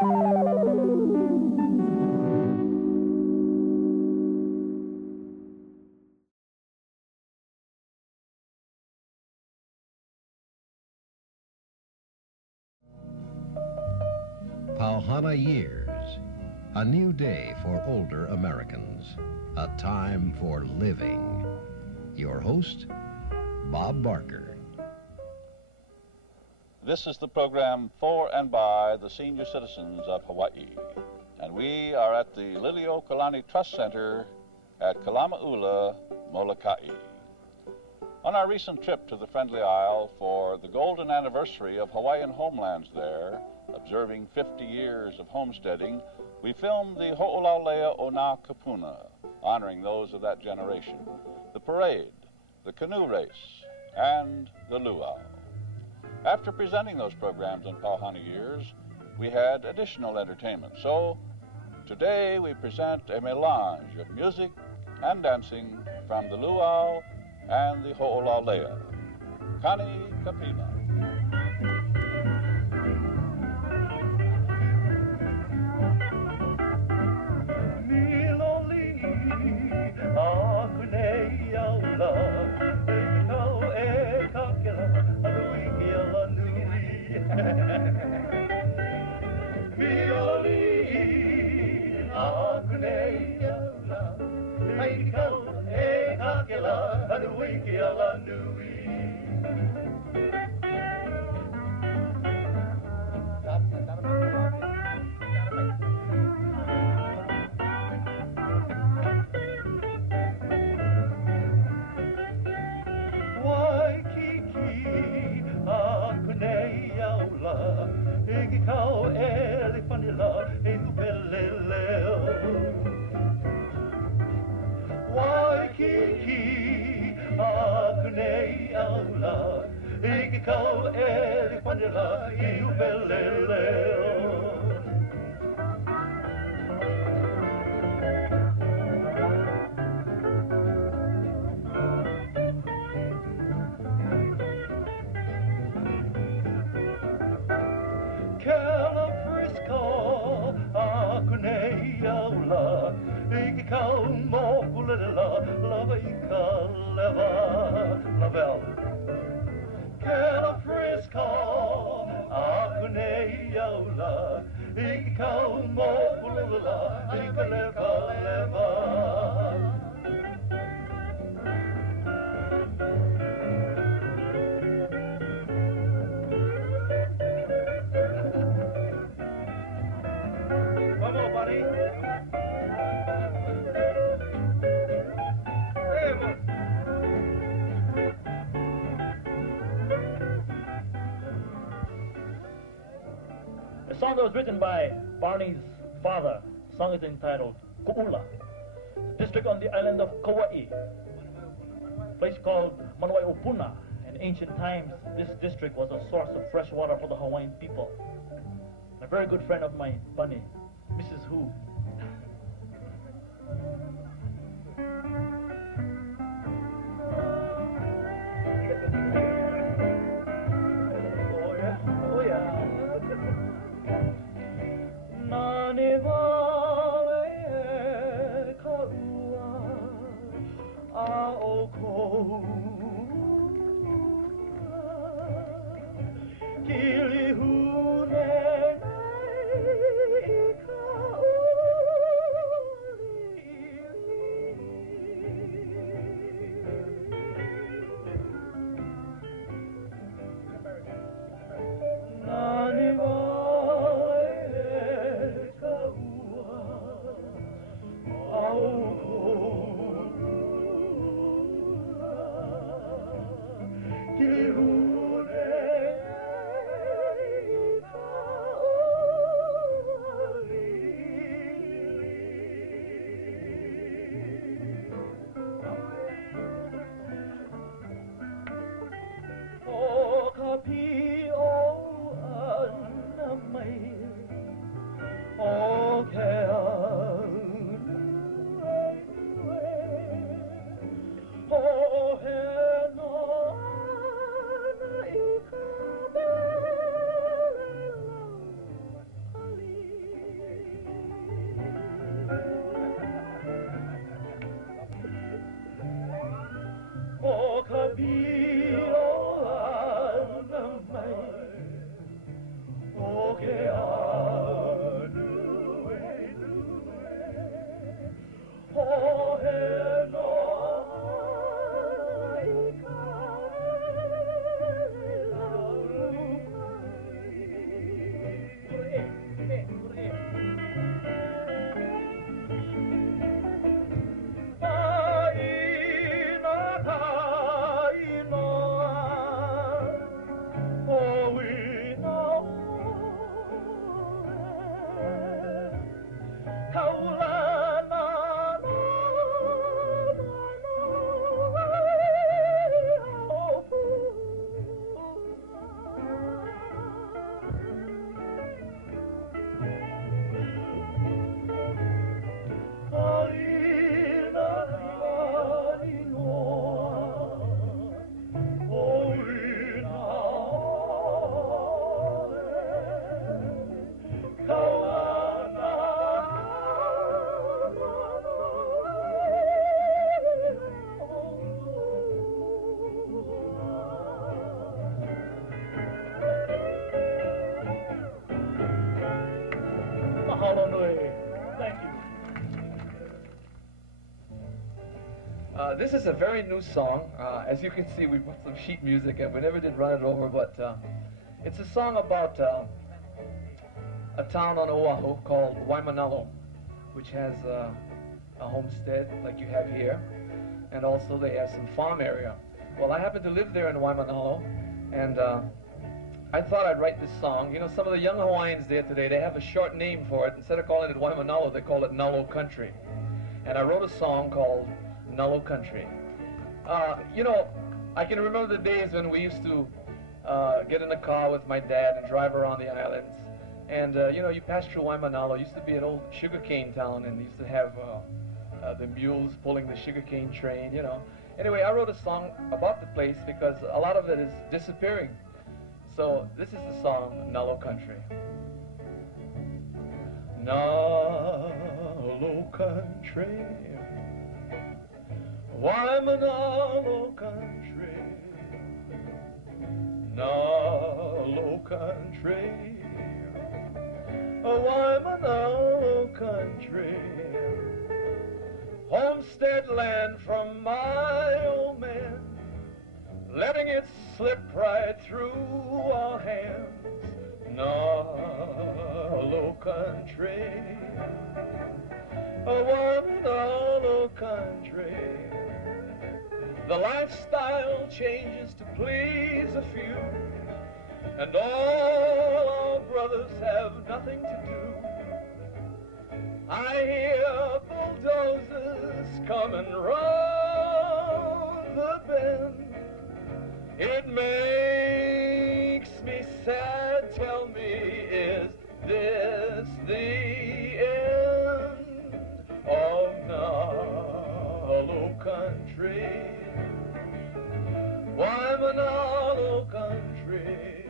Pauhana Years, a new day for older Americans, a time for living. Your host, Bob Barker. This is the program for and by the senior citizens of Hawaii, and we are at the Liliuokalani Trust Center at Kalamaula, Molokai. On our recent trip to the Friendly Isle for the golden anniversary of Hawaiian homelands there, observing 50 years of homesteading, we filmed the Ho'olaulea o Nā Kapuna, honoring those of that generation, the parade, the canoe race, and the luau. After presenting those programs on Pauhana Years, we had additional entertainment. So today we present a melange of music and dancing from the luau and the Ho'olaulea. Kani Kapina. A song that was written by Barney's father. The song is entitled Ku'ula. District on the island of Kauai. A place called Manawai Opuna. In ancient times, this district was a source of fresh water for the Hawaiian people. A very good friend of mine, Bunny, Mrs. Hu. Kili hune nai ka Mahalo nui. Thank you. This is a very new song. As you can see, we put some sheet music and we never did run it over, but it's a song about a town on Oahu called Waimanalo, which has a homestead like you have here, and also they have some farm area. Well, I happen to live there in Waimanalo, and I thought I'd write this song. You know, some of the young Hawaiians there today, they have a short name for it. Instead of calling it Waimanalo, they call it Nalo Country. And I wrote a song called Nalo Country. You know, I can remember the days when we used to get in a car with my dad and drive around the islands. And, you know, you pass through Waimanalo. It used to be an old sugarcane town, and they used to have the mules pulling the sugarcane train, you know. Anyway, I wrote a song about the place because a lot of it is disappearing. So this is the song, Nalo Country. Nalo Country, Waimanalo Country, Nalo Country, Waimanalo Country, homestead land from my old man, letting it slip right through our hands. Nalo Country, Waimanalo Country. The lifestyle changes to please a few, and all our brothers have nothing to do. I hear bulldozers coming round the bend. It makes me sad. Tell me, is this the end of Nalo Country? Waimanalo Country,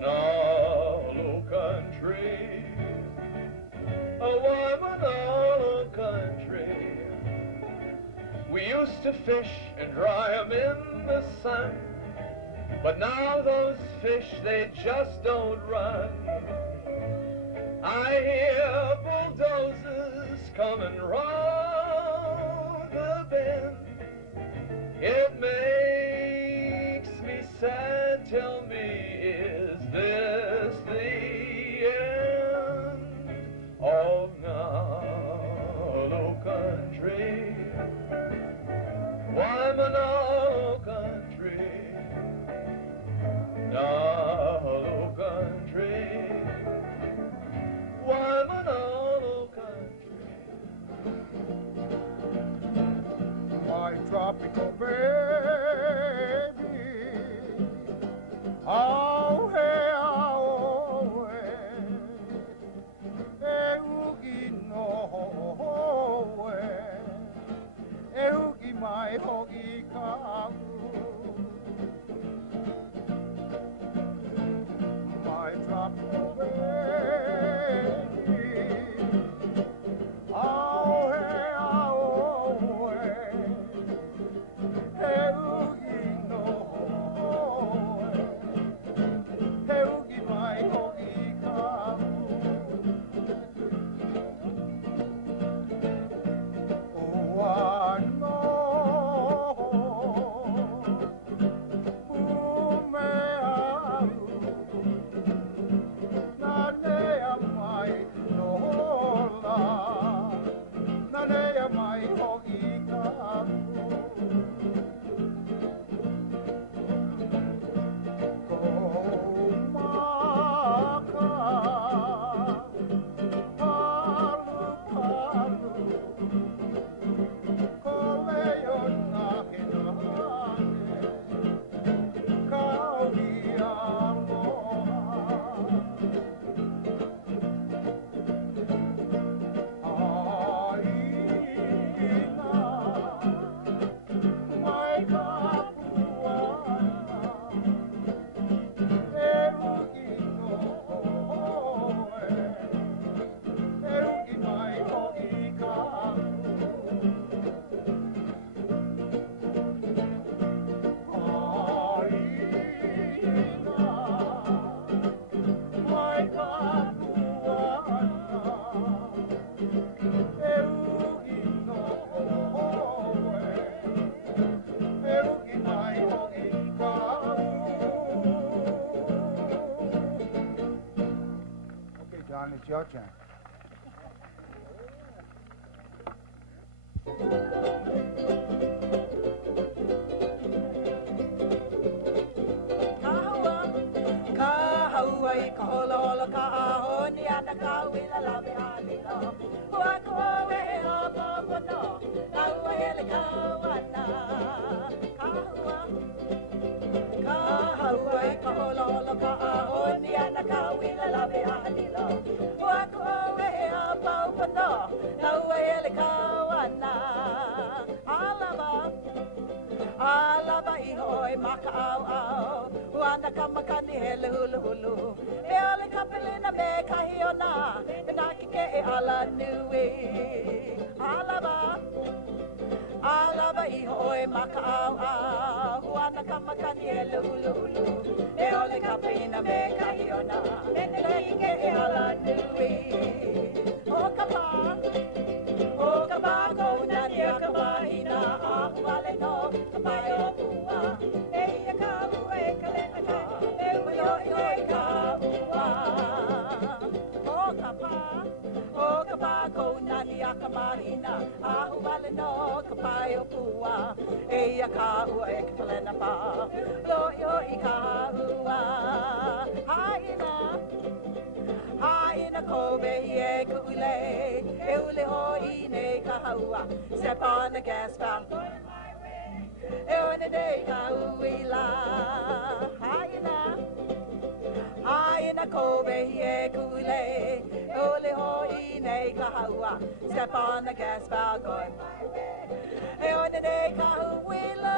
Nalo Country, Waimanalo Country. We used to fish and dry 'em in the sun, but now those fish, they just don't run. I hear bulldozers coming round the bend. It makes me sad. Tell me, is this the end of Nalo Country? Waimanalo Country, Nalo Country, Waimanalo Country. My tropical baby, oh hey, oh hey, eugi no hey, eugi mai hogi kagu. My tropical baby, oh hey, oh hey, eugi no hey, eugi mai John, it's your turn. Kahawai kaholo kahoni ana kawila labi alilo wakowe abono kawele kawana kahawai kaholo kahoni ana kawila labi alilo wakowe abono kawele kawana alaba ihoi maka au au Wanda kamakani hele hulu hulu E ole kapelina me kahiona Benaki ke e ala nui Alaba ihoi maka au au Wanda kamakani hele hulu hulu E ole kapelina me kahiona Benaki ke e ala nui O kapa ko nani a kabahina A wale no kapayo pua E ia kawu e kalena ka E uyo e kaua O kapa ko nani a kabahina A wale no kapayo pua E ia kawu e kalena pa Loyo I kaua Haina kobe ye kule E ule hoi ne kahaua Step on the gas valve E one day kauila Haina kobe ye kule E ule hoi ne kahaua Step on the gas valve going my way E one day kauila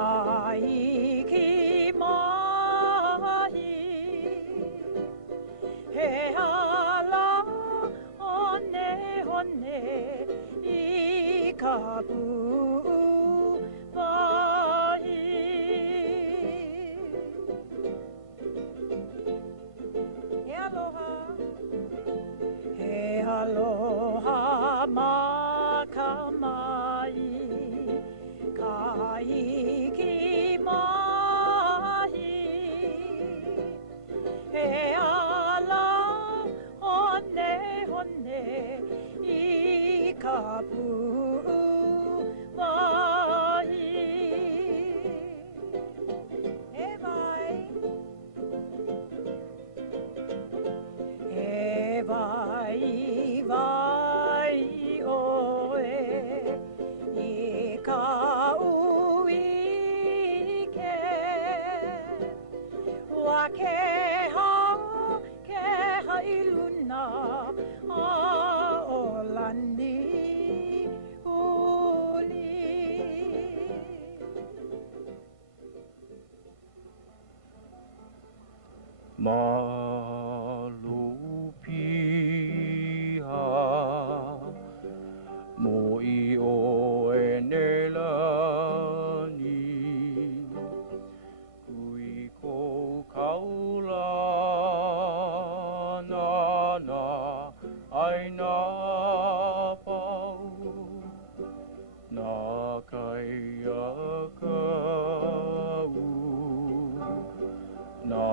Kaiki mahi he ala one one I kapu mahi he aloha makamai kaiki mahi he ala one one I kapu mahi he vai vai oe I ka uike wa ke hailuna a olani uli Malupiha moi o enelani kui ko kaula na aina pau na kaya kau na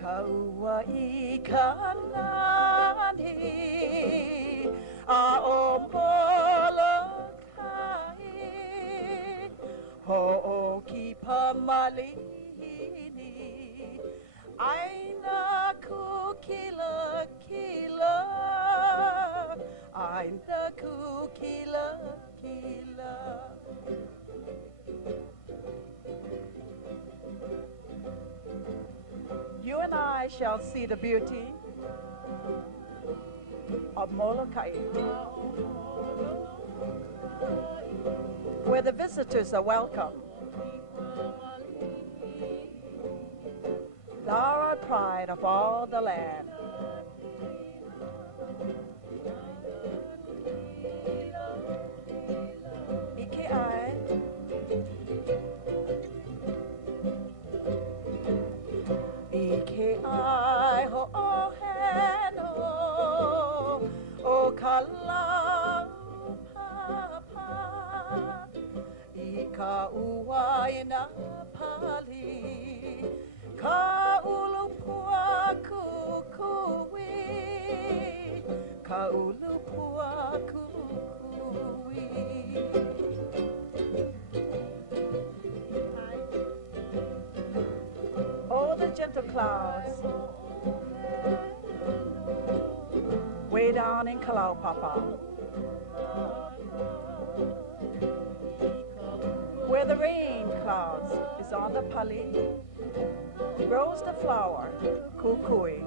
Kauai kanani a o Molokai ho'oki pamalini aina kukila kila aina kukila kila You and I shall see the beauty of Molokai, where the visitors are welcome. Thou art pride of all the land. Ike ai. Ike ai ho o heno o kala little clouds way down in Kalaupapa, where the rain clouds is on the pali, grows the flower, kukui.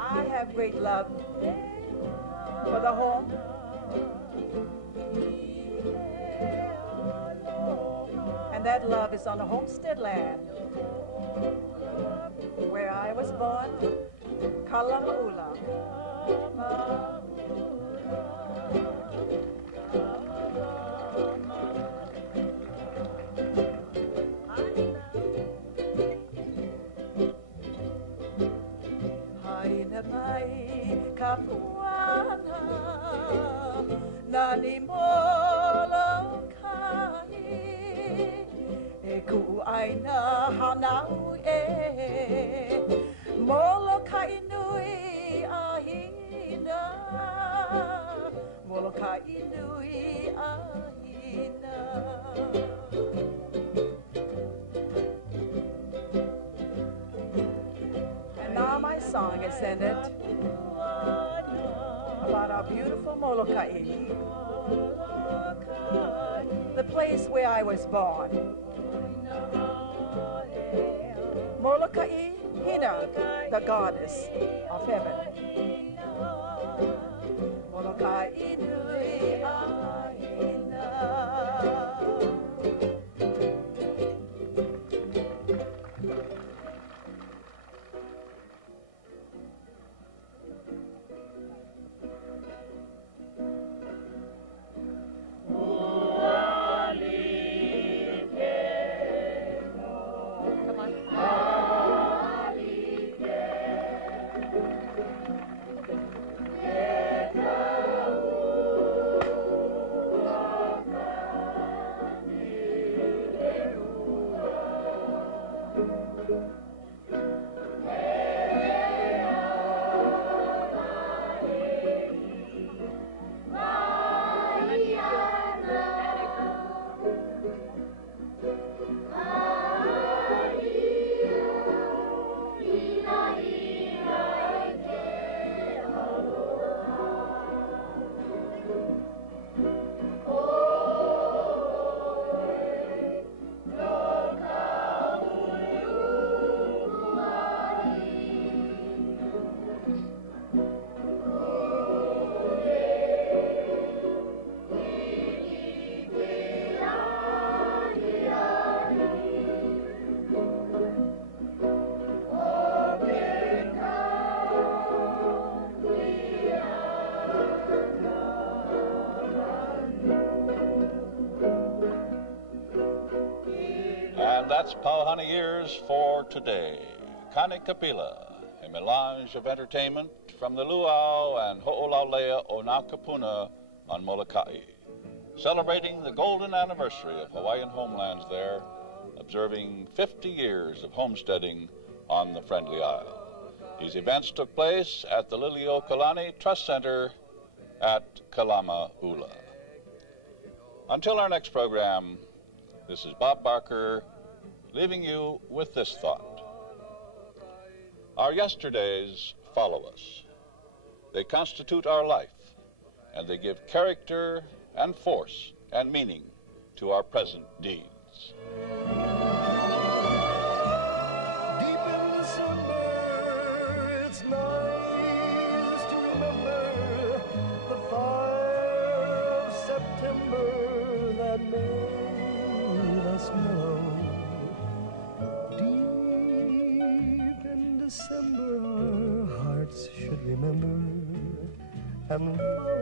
I have great love for the home, and that love is on the homestead land where I was born, Kalamaula. Haina mai kapuana nani molokai e ku aina hanau e molokai nui ahina molokai nui ahina. And now my song is ended about our beautiful Molokai, the place where I was born. Molokai, Hina, the goddess of heaven. Molokai nui ahina. That's Pauhani Years for today. Kani Kapila, a melange of entertainment from the luau and ho'olaulea o Ngā Kapuna on Molokai, celebrating the golden anniversary of Hawaiian homelands there, observing 50 years of homesteading on the Friendly Isle. These events took place at the Liliuokalani Trust Center at Kalamaula. Until our next program, this is Bob Barker, leaving you with this thought. Our yesterdays follow us. They constitute our life, and they give character and force and meaning to our present deeds. Deep in December, it's nice to remember the fire of September that made us mellow. Deep in December, our hearts should remember and